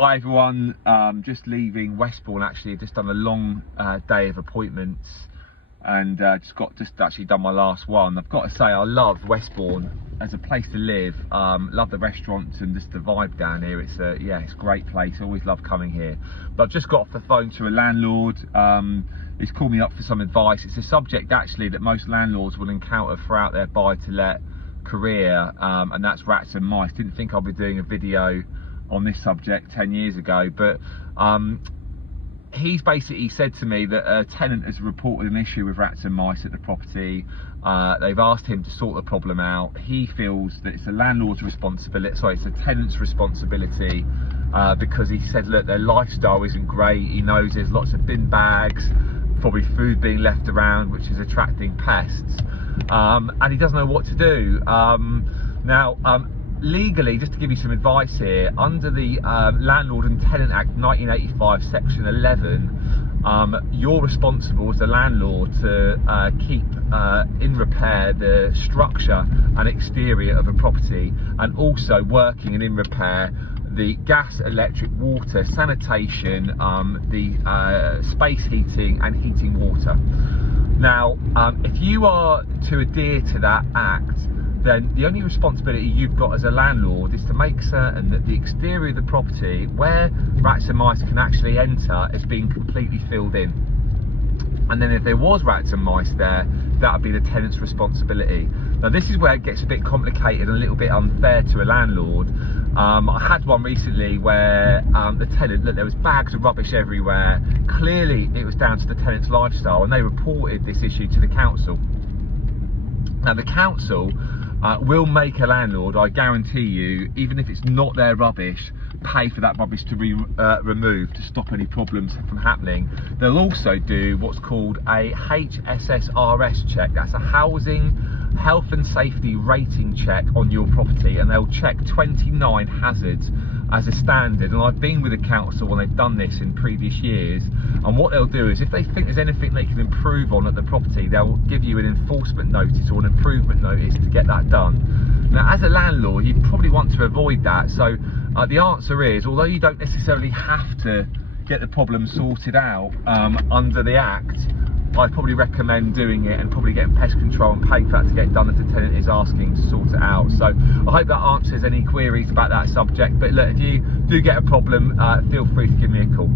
Hi everyone, just leaving Westbourne actually. Just done a long day of appointments and just actually done my last one. I've got to say I love Westbourne as a place to live. Love the restaurants and just the vibe down here. It's it's a great place. I always love coming here. But I've just got off the phone to a landlord. He's called me up for some advice. It's a subject actually that most landlords will encounter throughout their buy to let career, and that's rats and mice. Didn't think I'd be doing a video on this subject 10 years ago, but he's basically said to me that a tenant has reported an issue with rats and mice at the property. They've asked him to sort the problem out. He feels that it's a landlord's responsibility, sorry, it's a tenant's responsibility, because he said, look, their lifestyle isn't great. He knows there's lots of bin bags, probably food being left around, which is attracting pests, and he doesn't know what to do. Legally, just to give you some advice here, under the Landlord and Tenant Act 1985 section 11, you're responsible as the landlord to keep in repair the structure and exterior of a property, and also working and in repair the gas, electric, water, sanitation, the space heating and heating water. Now, if you are to adhere to that act, then the only responsibility you've got as a landlord is to make certain that the exterior of the property, where rats and mice can actually enter, is being completely filled in. And then if there was rats and mice there, that would be the tenant's responsibility. Now this is where it gets a bit complicated and a little bit unfair to a landlord. I had one recently where the tenant, look, there was bags of rubbish everywhere. Clearly it was down to the tenant's lifestyle, and they reported this issue to the council. Now the council will make a landlord, I guarantee you, even if it's not their rubbish, pay for that rubbish to be removed to stop any problems from happening. They'll also do what's called a HSSRS check. That's a housing health and safety rating check on your property, and they'll check 29 hazards as a standard. And I've been with the council when they've done this in previous years, and what they'll do is if they think there's anything they can improve on at the property, they'll give you an enforcement notice or an improvement notice to get that done. Now as a landlord, you probably want to avoid that, so the answer is, although you don't necessarily have to get the problem sorted out under the Act, I'd probably recommend doing it and probably getting pest control and paying for that to get done if the tenant is asking to sort it out. So I hope that answers any queries about that subject. But look, if you do get a problem, feel free to give me a call.